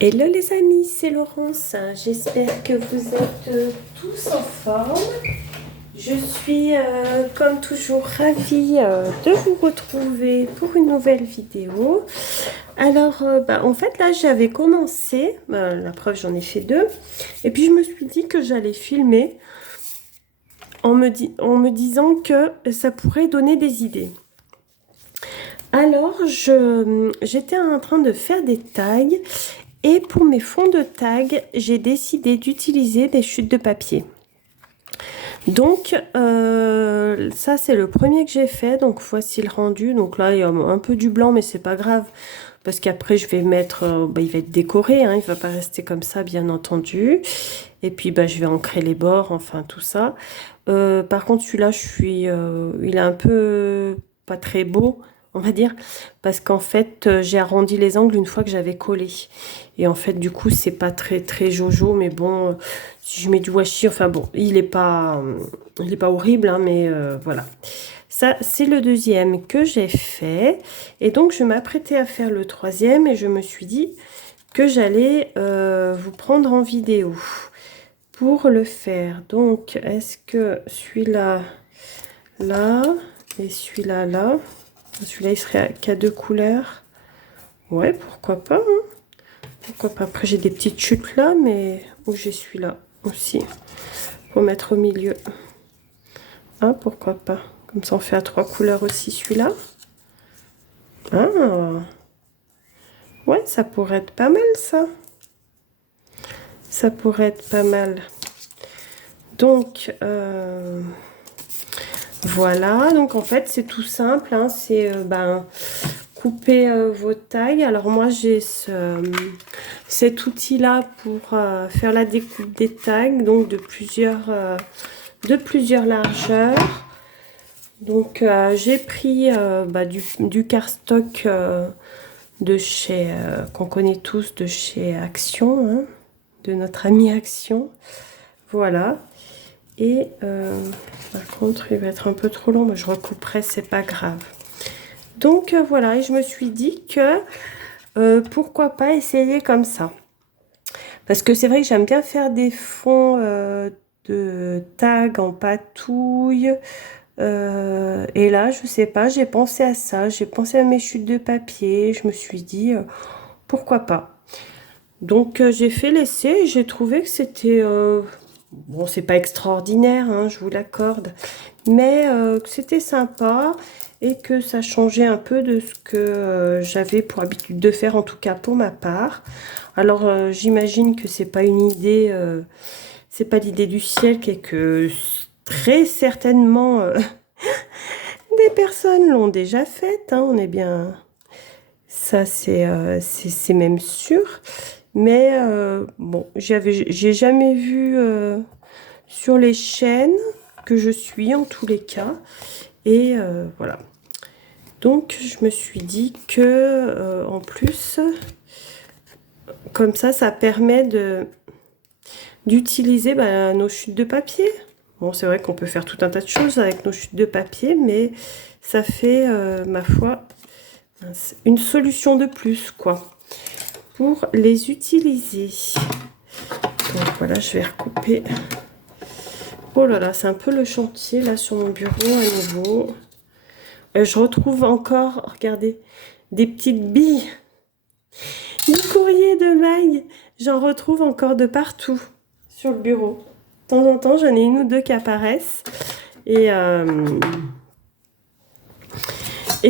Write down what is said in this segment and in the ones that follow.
Hello les amis, c'est Laurence. J'espère que vous êtes tous en forme. Je suis comme toujours ravie de vous retrouver pour une nouvelle vidéo. Alors en fait là j'avais commencé, la preuve j'en ai fait deux. Et puis je me suis dit que j'allais filmer en me disant que ça pourrait donner des idées. Alors j'étais en train de faire des tags. Et pour mes fonds de tag, j'ai décidé d'utiliser des chutes de papier. Donc, ça, c'est le premier que j'ai fait. Donc, voici le rendu. Donc là, il y a un peu du blanc, mais c'est pas grave. Parce qu'après, je vais mettre... il va être décoré, hein, il va pas rester comme ça, bien entendu. Et puis, je vais ancrer les bords, enfin, tout ça. Par contre, celui-là, il est un peu pas très beau, on va dire. Parce qu'en fait, j'ai arrondi les angles une fois que j'avais collé. Et en fait, du coup, c'est pas très, très jojo. Mais bon, si je mets du washi, enfin bon, il est pas horrible, hein, mais voilà. Ça, c'est le deuxième que j'ai fait. Et donc, je m'apprêtais à faire le troisième et je me suis dit que j'allais vous prendre en vidéo pour le faire. Donc, est-ce que celui-là, là, et celui-là, là, celui-là, il serait qu'à deux couleurs. Ouais, pourquoi pas, hein. Pourquoi pas. Après, j'ai des petites chutes là, mais où j'ai celui-là aussi. Pour mettre au milieu. Ah, pourquoi pas. Comme ça, on fait à trois couleurs aussi celui-là. Ah, ouais, ça pourrait être pas mal, ça. Ça pourrait être pas mal. Donc, voilà. Donc, en fait, c'est tout simple, hein. C'est, couper vos tailles. Alors, moi, j'ai cet outil-là pour faire la découpe des tags, donc de plusieurs largeurs. Donc, j'ai pris du cardstock de chez, qu'on connaît tous, de chez Action, hein, de notre ami Action. Voilà. Et par contre, il va être un peu trop long, mais je recouperai, c'est pas grave. Donc, voilà, et je me suis dit que pourquoi pas essayer comme ça. Parce que c'est vrai que j'aime bien faire des fonds de tags en patouille. Et là, je sais pas, j'ai pensé à ça, j'ai pensé à mes chutes de papier, je me suis dit, pourquoi pas. Donc, j'ai fait l'essai et j'ai trouvé que c'était, bon, c'est pas extraordinaire, hein, je vous l'accorde, mais que c'était sympa et que ça changeait un peu de ce que j'avais pour habitude de faire, en tout cas pour ma part. Alors, j'imagine que c'est pas une idée, c'est pas l'idée du siècle et que très certainement des personnes l'ont déjà faite, hein, on est bien, ça c'est même sûr. Mais bon, j'ai jamais vu sur les chaînes que je suis en tous les cas. Et voilà. Donc je me suis dit que en plus, comme ça permet d'utiliser nos chutes de papier. Bon, c'est vrai qu'on peut faire tout un tas de choses avec nos chutes de papier, mais ça fait, ma foi, une solution de plus, quoi, pour les utiliser. Donc voilà, je vais recouper. Oh là là, c'est un peu le chantier, là, sur mon bureau, à nouveau. Je retrouve encore, regardez, des petites billes du courrier de maille. J'en retrouve encore de partout sur le bureau. De temps en temps, j'en ai une ou deux qui apparaissent. Et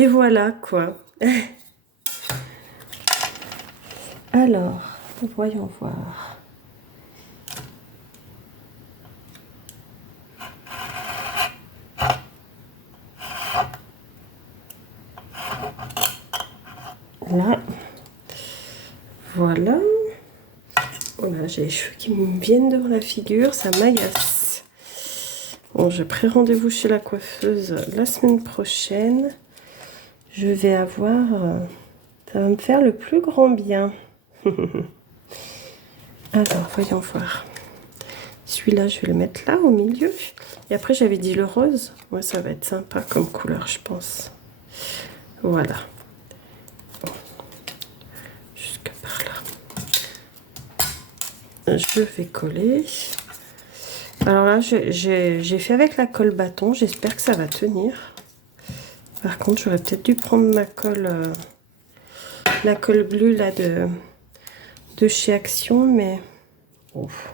voilà, quoi. Alors, voyons voir. Là, voilà. Oh là, j'ai les cheveux qui me viennent devant la figure, ça m'agace. Bon, j'ai pris rendez-vous chez la coiffeuse la semaine prochaine. Je vais avoir... ça va me faire le plus grand bien. Alors, voyons voir. Celui-là, je vais le mettre là, au milieu. Et après, j'avais dit le rose. Ouais, ça va être sympa comme couleur, je pense. Voilà. Bon. Jusque par là. je vais coller. Alors là, j'ai fait avec la colle bâton. J'espère que ça va tenir. Par contre, j'aurais peut-être dû prendre ma colle, la colle bleue là de chez Action, mais ouf.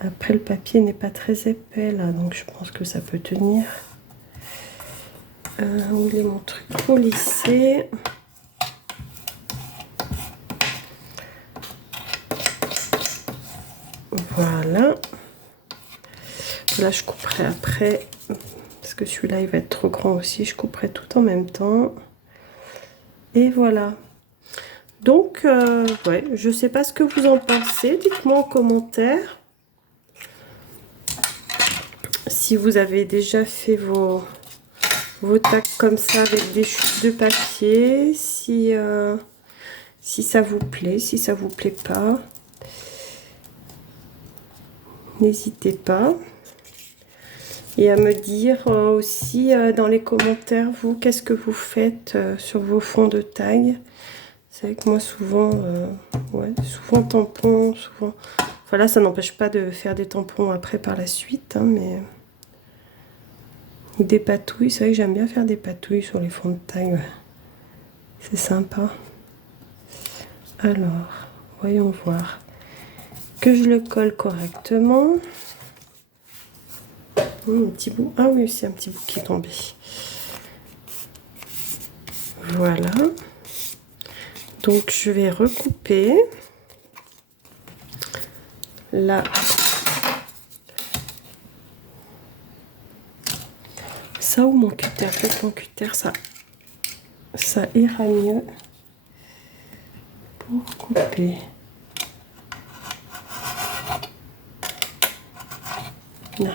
Après, le papier n'est pas très épais là, donc je pense que ça peut tenir. Où est mon truc pour lisser? Voilà. Là, je couperai après, parce que celui-là, il va être trop grand aussi. Je couperai tout en même temps. Et voilà. Donc, ouais, je sais pas ce que vous en pensez. Dites-moi en commentaire. Si vous avez déjà fait vos tags comme ça avec des chutes de papier. Si ça vous plaît, si ça vous plaît pas. N'hésitez pas. Et à me dire aussi dans les commentaires, vous, qu'est-ce que vous faites sur vos fonds de tag. C'est vrai que moi, souvent, ouais, souvent tampon, souvent... Enfin là, ça n'empêche pas de faire des tampons après par la suite, hein, mais... Ou des patouilles, c'est vrai que j'aime bien faire des patouilles sur les fonds de tag. Ouais. C'est sympa. Alors, voyons voir. Que je le colle correctement. Un petit bout. Ah oui, c'est un petit bout qui est tombé. Voilà. Donc, je vais recouper. Là. Ça ou mon cutter. Peut-être mon cutter, ça ira mieux pour couper. Là.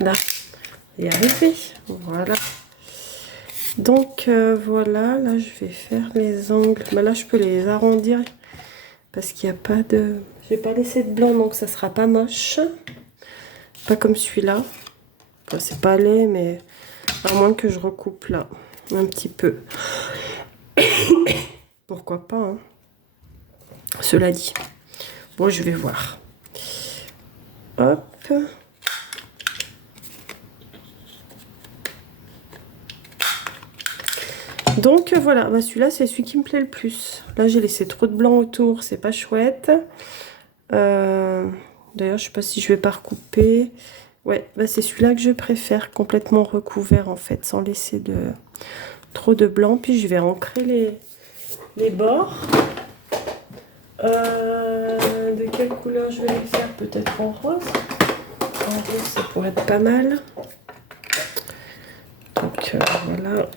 Là, y arriver. Voilà. Donc voilà, là je vais faire les angles. Mais là je peux les arrondir parce qu'il n'y a pas de... J'ai pas laissé de blanc, donc ça sera pas moche. Pas comme celui-là. Enfin, c'est pas laid, mais à moins que je recoupe là un petit peu. Pourquoi pas, hein. Cela dit. Bon, je vais voir. Hop. Donc voilà, bah celui-là c'est celui qui me plaît le plus. Là j'ai laissé trop de blanc autour, c'est pas chouette. D'ailleurs je sais pas si je vais pas recouper. Ouais, bah c'est celui-là que je préfère, complètement recouvert en fait, sans laisser trop de blanc. Puis je vais ancrer les bords. De quelle couleur je vais les faire? Peut-être en rose. En rose ça pourrait être pas mal. Donc voilà.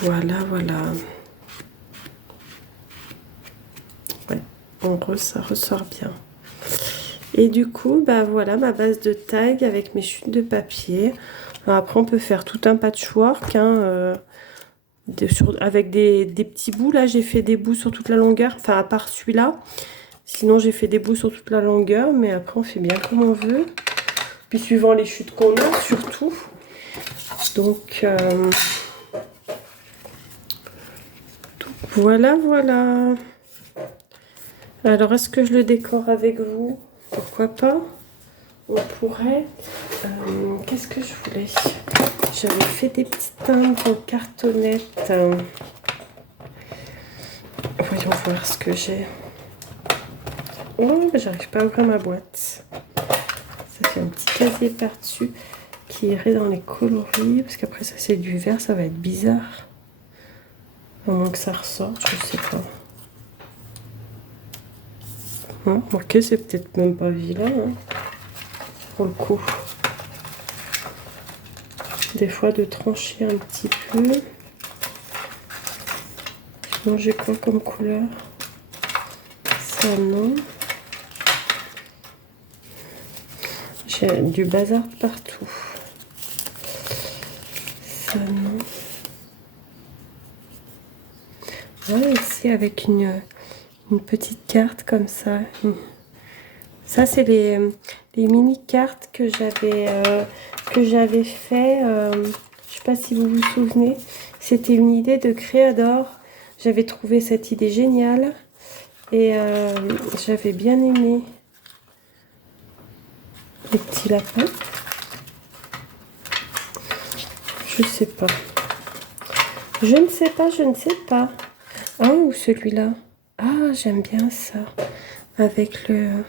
Voilà, voilà. Ouais, en rose, ça ressort bien. Et du coup, bah voilà ma base de tag avec mes chutes de papier. Alors après, on peut faire tout un patchwork, hein, avec des petits bouts. Là, j'ai fait des bouts sur toute la longueur, enfin à part celui-là. Sinon, j'ai fait des bouts sur toute la longueur, mais après, on fait bien comme on veut. Puis suivant les chutes qu'on a, surtout. Donc... voilà, voilà. Alors, est-ce que je le décore avec vous? Pourquoi pas? On pourrait. Qu'est-ce que je voulais? J'avais fait des petites timbres en cartonnette. Voyons voir ce que j'ai. Oh, j'arrive pas à ouvrir ma boîte. Ça fait un petit casier par-dessus qui irait dans les coloris. Parce qu'après, ça, c'est du vert, ça va être bizarre. Au moins que ça ressorte, je sais pas. Hein, ok, c'est peut-être même pas vilain, hein, pour le coup. Des fois, de trancher un petit peu. Sinon, j'ai quoi comme couleur? Ça, non. J'ai du bazar partout. Ça, non. Voilà, ici, avec une petite carte comme ça. Ça, c'est les mini-cartes que j'avais fait. Je ne sais pas si vous vous souvenez. C'était une idée de Créador. J'avais trouvé cette idée géniale. Et j'avais bien aimé les petits lapins. Je sais pas. Je ne sais pas, je ne sais pas. Ah, ou celui-là. Ah, j'aime bien ça. Avec le...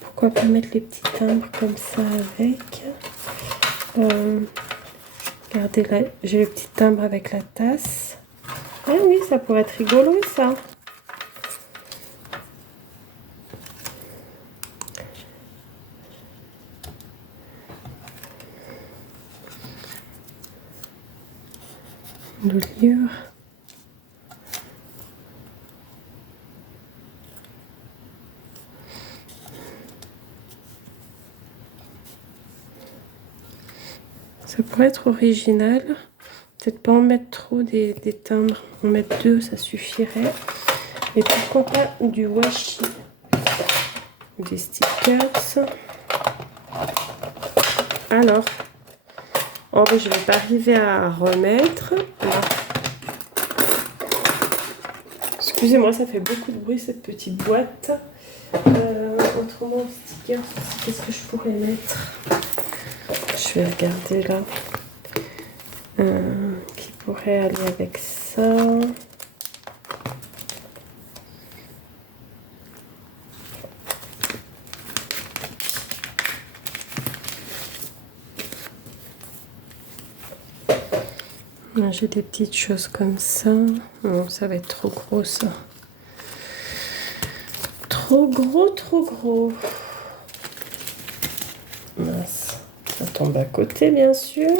Pourquoi pas mettre les petits timbres comme ça avec. Regardez là, j'ai le petit timbre avec la tasse. Ah oui, ça pourrait être rigolo ça. Le livre. Ça pourrait être original. Peut-être pas en mettre trop des timbres. En mettre 2, ça suffirait. Et pourquoi pas du washi. Des stickers. Alors. Oh, mais je vais pas arriver à remettre. Excusez-moi, ça fait beaucoup de bruit cette petite boîte. Autrement, stickers, qu'est-ce que je pourrais mettre? Je vais regarder là. Qui pourrait aller avec ça? J'ai des petites choses comme ça. Non, ça va être trop gros ça. Trop gros, trop gros. Mince. Ça tombe à côté, bien sûr.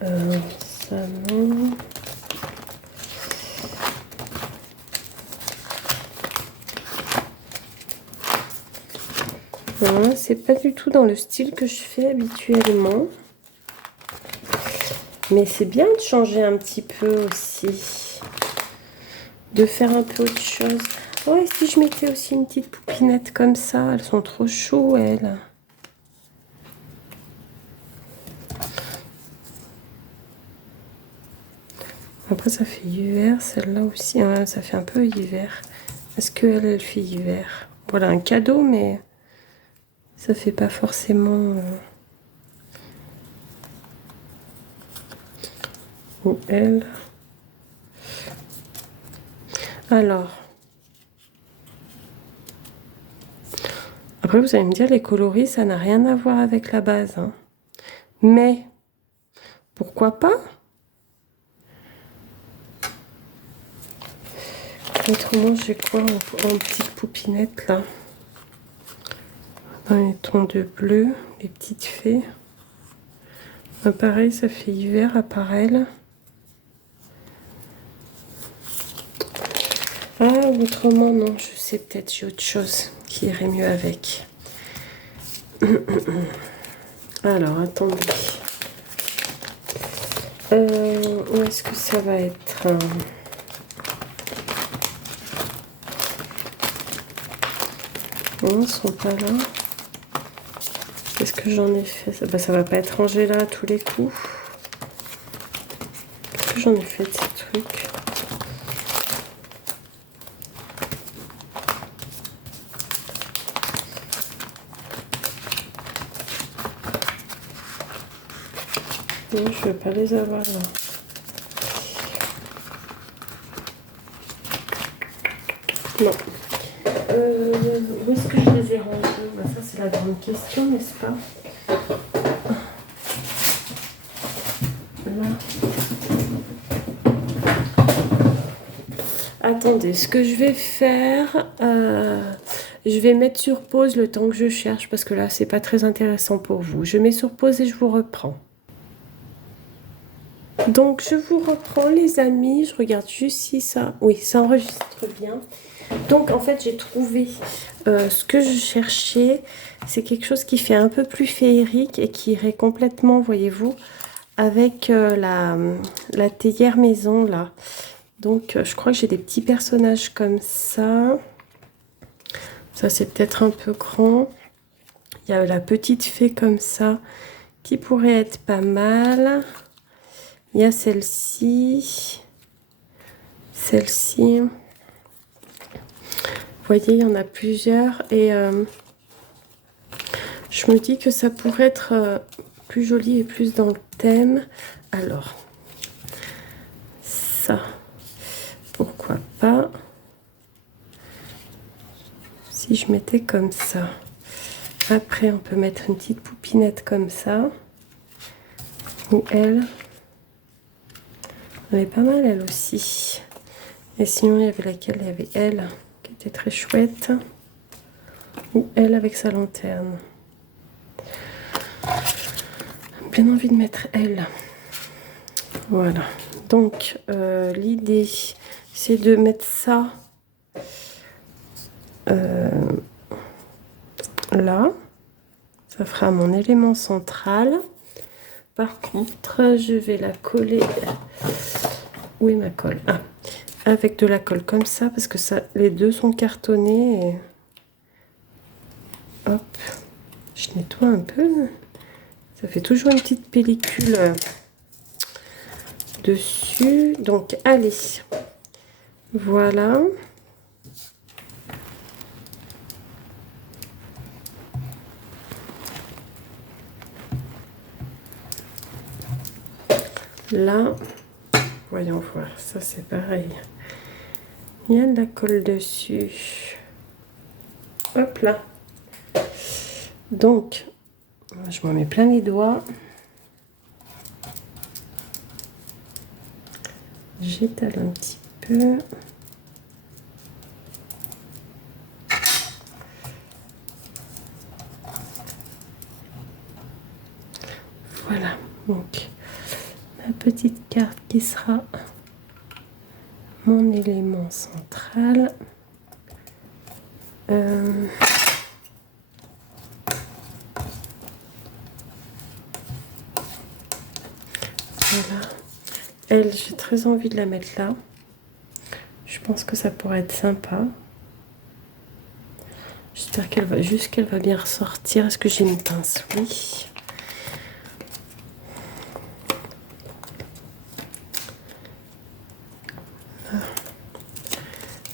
Ça non. C'est pas du tout dans le style que je fais habituellement. Mais c'est bien de changer un petit peu aussi. De faire un peu autre chose. Oh, et si je mettais aussi une petite poupinette comme ça? Elles sont trop chaudes, elles. Après, ça fait hiver. Celle-là aussi, ouais, ça fait un peu hiver. Est-ce qu'elle, elle fait hiver? Voilà, un cadeau, mais ça fait pas forcément... Ou elle. Alors. Après, vous allez me dire, les coloris, ça n'a rien à voir avec la base. Hein. Mais, pourquoi pas? Autrement, j'ai quoi en petite poupinette, là? Dans les tons de bleu, les petites fées. Pareil, ça fait hiver, appareil. Ah, autrement, non, je sais, peut-être j'ai autre chose qui irait mieux avec. Alors, attendez. Où est-ce que ça va être? Non, ils ne sont pas là. Qu'est-ce que j'en ai fait? Ça va pas être rangé là à tous les coups. Qu'est-ce que j'en ai fait de ces trucs? Non, je ne vais pas les avoir là. Non. Où est-ce que je les ai rangés? Ça, c'est la grande question, n'est-ce pas? Là. Attendez, ce que je vais faire, je vais mettre sur pause le temps que je cherche parce que là, c'est pas très intéressant pour vous. Je mets sur pause et je vous reprends. Donc, je vous reprends, les amis. Je regarde juste si ça... Oui, ça enregistre bien. Donc, en fait, j'ai trouvé ce que je cherchais. C'est quelque chose qui fait un peu plus féerique et qui irait complètement, voyez-vous, avec la théière maison, là. Donc, je crois que j'ai des petits personnages comme ça. Ça, c'est peut-être un peu grand. Il y a la petite fée comme ça qui pourrait être pas mal. Il y a celle-ci. Celle-ci. Vous voyez, il y en a plusieurs. Et je me dis que ça pourrait être plus joli et plus dans le thème. Alors, ça, pourquoi pas si je mettais comme ça. Après, on peut mettre une petite poupinette comme ça. Ou elle est pas mal, elle aussi. Et sinon, il y avait laquelle? Il y avait elle, qui était très chouette. Ou elle avec sa lanterne. J'ai bien envie de mettre elle. Voilà. Donc, l'idée, c'est de mettre ça là. Ça fera mon élément central. Par contre, je vais la coller. Où est ma colle? Ah, avec de la colle comme ça, parce que ça, les deux sont cartonnés. Et... hop, je nettoie un peu. Ça fait toujours une petite pellicule dessus. Donc, allez. Voilà. Là, voyons voir, ça c'est pareil. Il y a de la colle dessus. Hop là. Donc, je m'en mets plein les doigts. J'étale un petit peu. Voilà, donc ma petite carte qui sera mon élément central. Voilà. Elle, j'ai très envie de la mettre là. Je pense que ça pourrait être sympa. J'espère qu'elle va bien ressortir. Est-ce que j'ai une pince? Oui.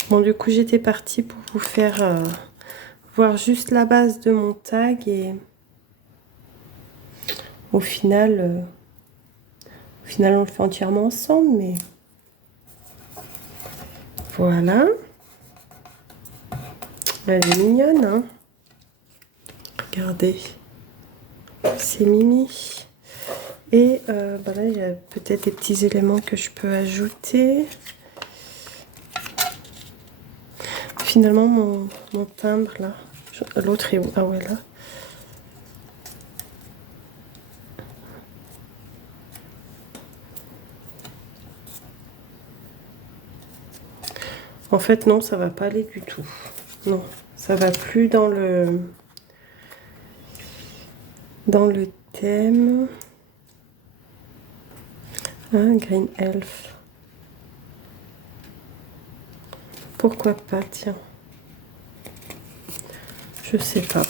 Bon, du coup, j'étais partie pour vous faire voir juste la base de mon tag et au final, on le fait entièrement ensemble, mais voilà. Elle est mignonne, hein? Regardez, c'est Mimi. Et bah là, il y a peut-être des petits éléments que je peux ajouter. Finalement, mon timbre, là, l'autre est où? Ah ouais, là. En fait, non, ça va pas aller du tout. Non, ça va plus dans le thème. Ah, Green Elf. Pourquoi pas, tiens. Je sais pas.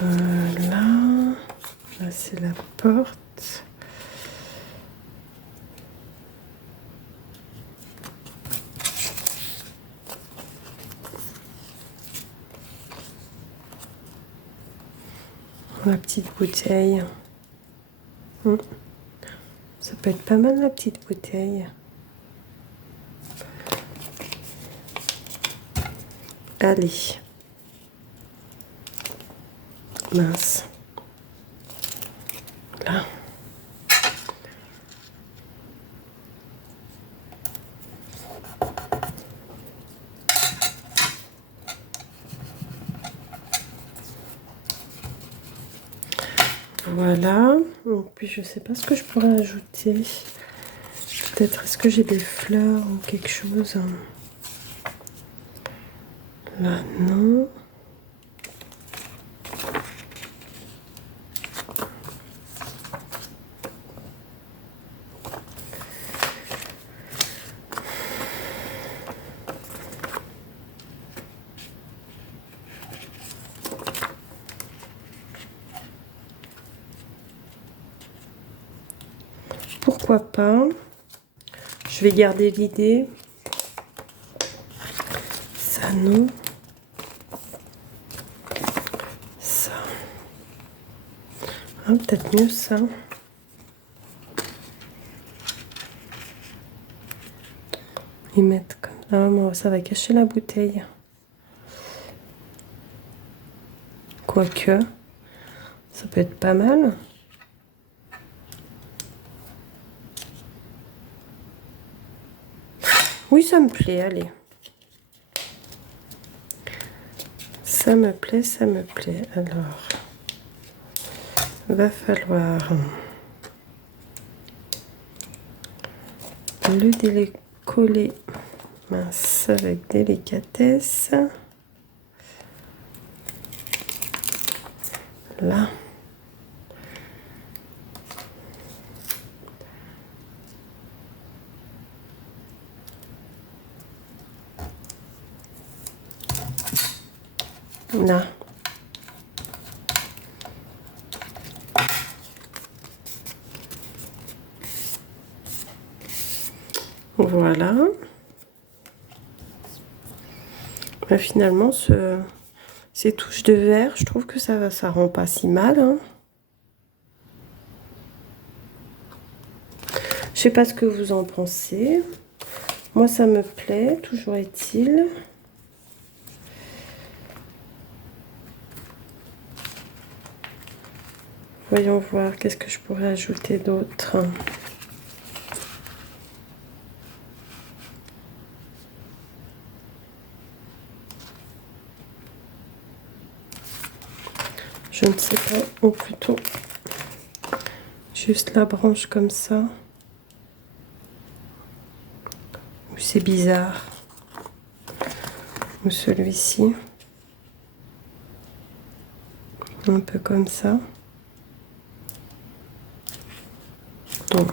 Là c'est la porte. La petite bouteille. Ça peut être pas mal, la petite bouteille. Allez. Mince. Là. Voilà. Et puis je sais pas ce que je pourrais ajouter. Peut-être est-ce que j'ai des fleurs ou quelque chose. Là, non. pourquoi pas. Je vais garder l'idée. Ça, non. Ça. Ah, peut-être mieux ça. Ils mettent comme ça. Moi, ça va cacher la bouteille. Quoique, ça peut être pas mal. Oui, ça me plaît, allez. Ça me plaît, ça me plaît. Alors, va falloir le décoller mince avec délicatesse. Là. Là. Voilà. Ben, finalement, ces touches de verre, je trouve que ça rend pas si mal. Hein. Je sais pas ce que vous en pensez. Moi, ça me plaît, toujours est-il. Voyons voir, qu'est-ce que je pourrais ajouter d'autre. Je ne sais pas, ou plutôt juste la branche comme ça. Ou c'est bizarre. Ou celui-ci. Un peu comme ça. Non.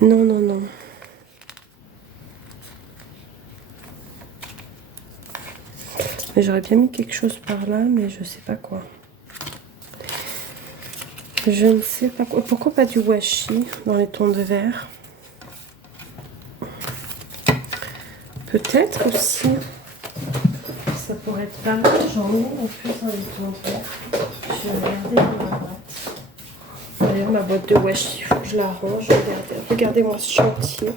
Non, non, non. J'aurais bien mis quelque chose par là, mais je sais pas quoi. Je ne sais pas quoi. Pourquoi pas du washi dans les tons de vert? Peut-être aussi. Ça pourrait être pas mal. J'en ai en plus dans les tons de vert. Je vais regarder dans ma boîte. D'ailleurs, ma boîte de washi, il faut que je la range. Regardez-moi ce chantier.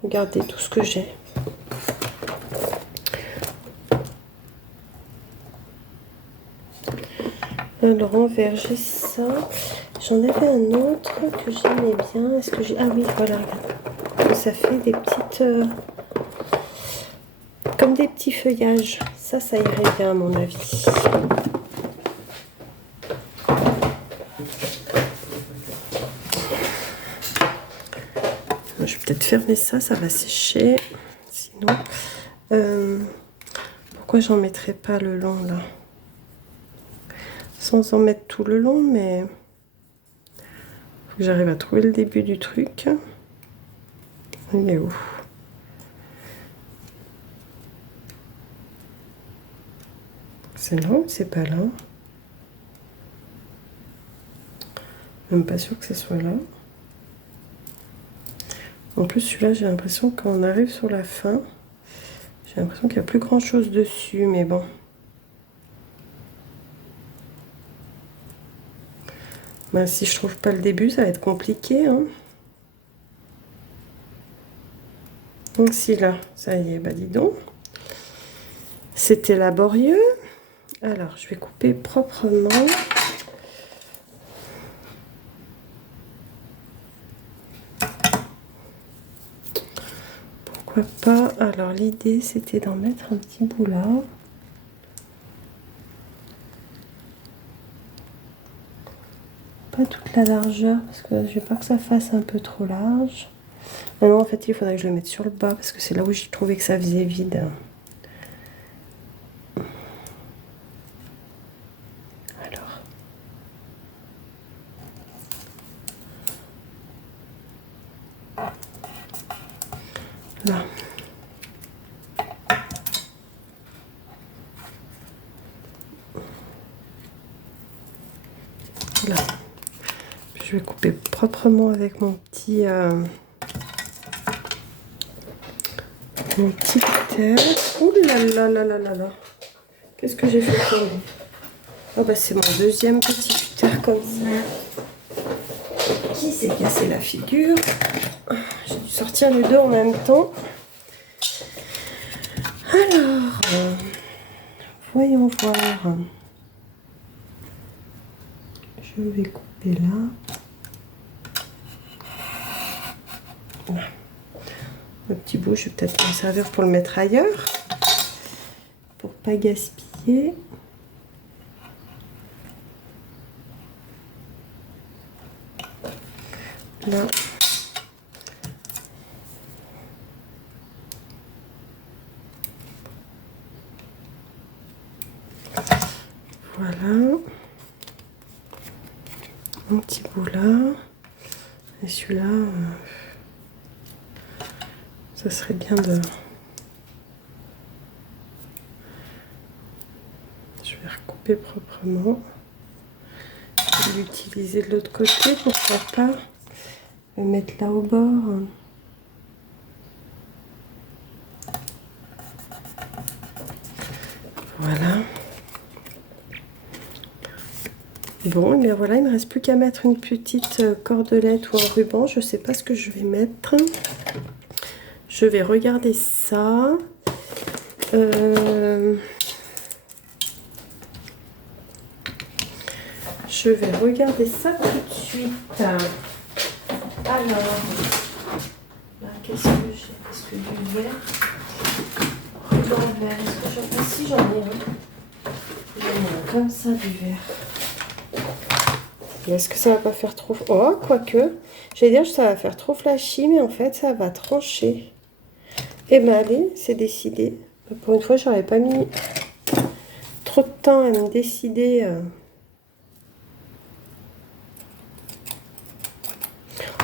Regardez tout ce que j'ai. Alors, en vert, j'ai ça. J'en avais un autre que j'aimais bien. Est-ce que j'ai... Ah oui, voilà. Ça fait des petites... comme des petits feuillages. Ça irait bien à mon avis. Je vais peut-être fermer ça, ça va sécher. Sinon... pourquoi j'en mettrais pas le long, là? Sans en mettre tout le long, mais... faut que j'arrive à trouver le début du truc. Il est où? C'est là ou c'est pas là? Même pas sûr que ce soit là. En plus, celui-là, j'ai l'impression qu'on arrive sur la fin. J'ai l'impression qu'il n'y a plus grand chose dessus, mais bon. Ben, si je trouve pas le début, ça va être compliqué. Hein. Donc si là, ça y est, bah dis donc. C'était laborieux. Alors, je vais couper proprement. Pourquoi pas? Alors, l'idée, c'était d'en mettre un petit bout là. Pas toute la largeur, parce que je veux pas que ça fasse un peu trop large. Ah non, en fait, il faudrait que je le mette sur le bas, parce que c'est là où j'ai trouvé que ça faisait vide. Alors. Là. Là. Je Je vais couper proprement avec mon petit cutter. Ouh là là là là là là. Qu'est-ce que j'ai fait tomber? Oh bah c'est mon deuxième petit cutter comme ça. Qui s'est cassé la figure? J'ai dû sortir les deux en même temps. Alors, voyons voir. Je vais couper là. Voilà. Le petit bout, je vais peut-être m'en servir pour le mettre ailleurs. Pour pas gaspiller. Là. Voilà. Un petit bout là. Et celui-là, ça serait bien de... Je vais recouper proprement. Je vais l'utiliser de l'autre côté, pourquoi pas. Je vais mettre là au bord. Voilà. Bon, et bien voilà, il ne me reste plus qu'à mettre une petite cordelette ou un ruban. Je ne sais pas ce que je vais mettre. Je vais regarder ça. Je vais regarder ça tout de suite. Alors, là, qu'est-ce que j'ai? Est-ce que du vert? Ruban vert. Est-ce que j'en ai? Si, j'en ai un. J'en ai un comme ça, du vert. Est-ce que ça va pas faire trop... Oh, quoique. J'allais dire que ça va faire trop flashy, mais en fait, ça va trancher. Eh bien, allez, c'est décidé. Pour une fois, j'aurais pas mis trop de temps à me décider.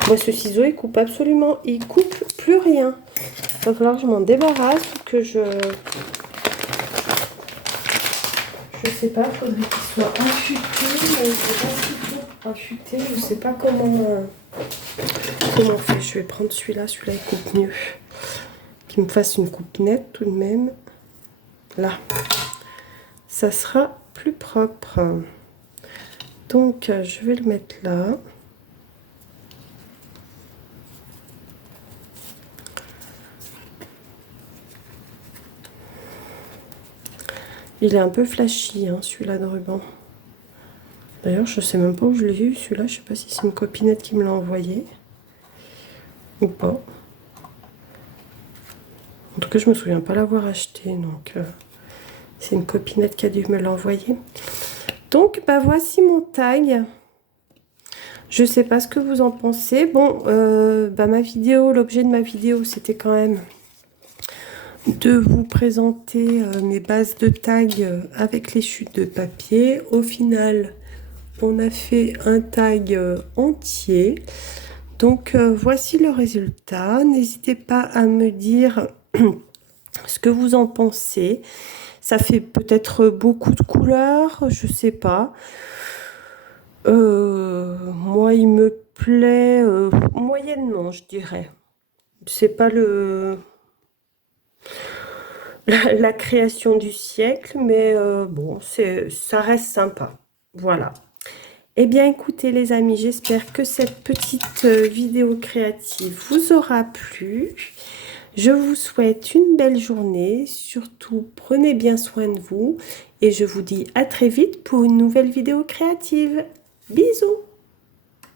Moi, ce ciseau, il coupe absolument... Il coupe plus rien. Il va falloir que je m'en débarrasse ou que je... Je sais pas, il faudrait qu'il soit affûté, mais je sais pas s'il faut affûter, je sais pas comment on fait. Je vais prendre celui-là il coupe mieux. Qu'il me fasse une coupe nette tout de même. Là, ça sera plus propre. Donc, je vais le mettre là. Il est un peu flashy, hein, celui-là de ruban. D'ailleurs, je sais même pas où je l'ai vu, celui-là. Je sais pas si c'est une copinette qui me l'a envoyé. Ou pas. En tout cas, je me souviens pas l'avoir acheté. Donc, c'est une copinette qui a dû me l'envoyer. Donc, bah, voici mon tag. Je sais pas ce que vous en pensez. Bon, bah, ma vidéo, l'objet de ma vidéo, c'était quand même de vous présenter mes bases de tag avec les chutes de papier. Au final, on a fait un tag entier. Donc, voici le résultat. N'hésitez pas à me dire ce que vous en pensez. Ça fait peut-être beaucoup de couleurs, je sais pas. Moi, il me plaît moyennement, je dirais. C'est pas la création du siècle, mais bon, ça reste sympa. Voilà. Eh bien, écoutez les amis, j'espère que cette petite vidéo créative vous aura plu. Je vous souhaite une belle journée. Surtout, prenez bien soin de vous. Et je vous dis à très vite pour une nouvelle vidéo créative. Bisous!